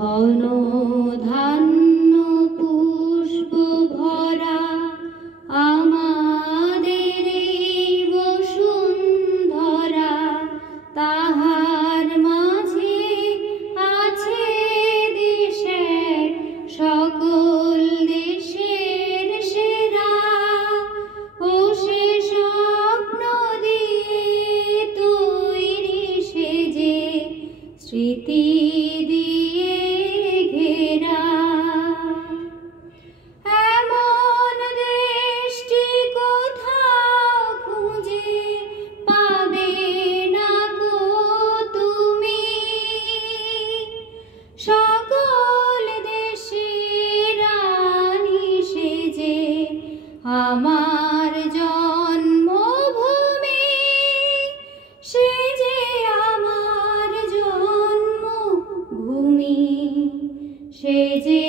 ঘন ধান্য পুষ্প ভরা আমাদের এই বসুন্ধরা, তাহার মাঝে আছে দেশের সকল দেশের সেরা। ও সে স্বপ্ন দিয়ে তৈরি সেজে স্মৃতি দিয়ে ঘেরা। এমন দেশটি কোথাও খুঁজে পাবে না গো তুমি, সকল দেশের রানী সেজে আমার জন্মভূমি, সেজে আমার জন্মভূমি, সেজে